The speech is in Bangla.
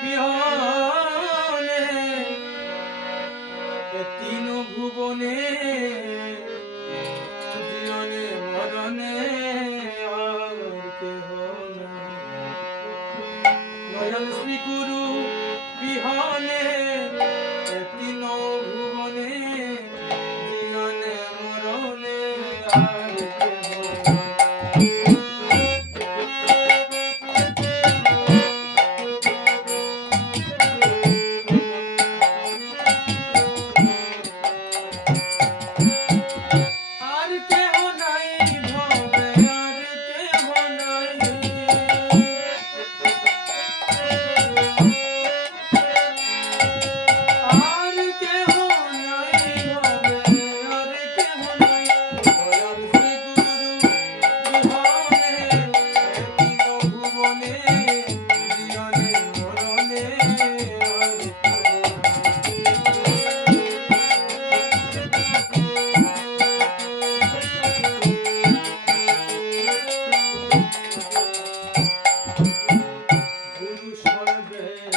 পিয়নে তিন ভুবনে I wanna be.